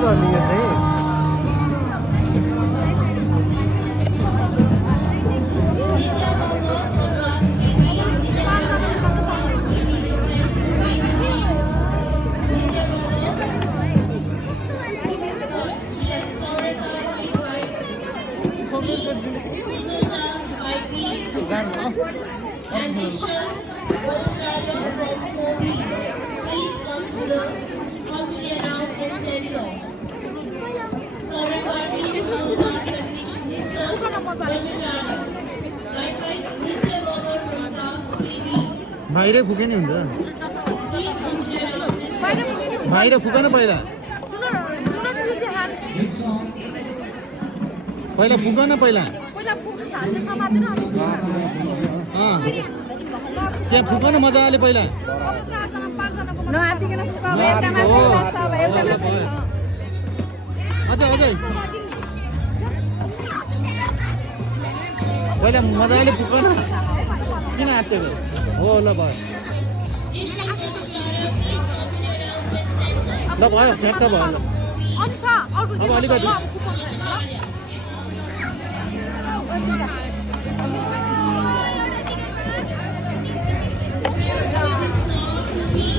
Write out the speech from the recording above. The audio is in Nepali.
गर्ने यो चाहिँ बाहिरै फुके नि हुन्छ बाहिर फुक न पहिला पहिला फुक न पहिला त्यहाँ फुक न मजाले पहिला अझै अझै पहिला मजाले फुक न किन आत्तेको हो ल भयो ल भयो फ्याक्क भयो ल अब अलिकति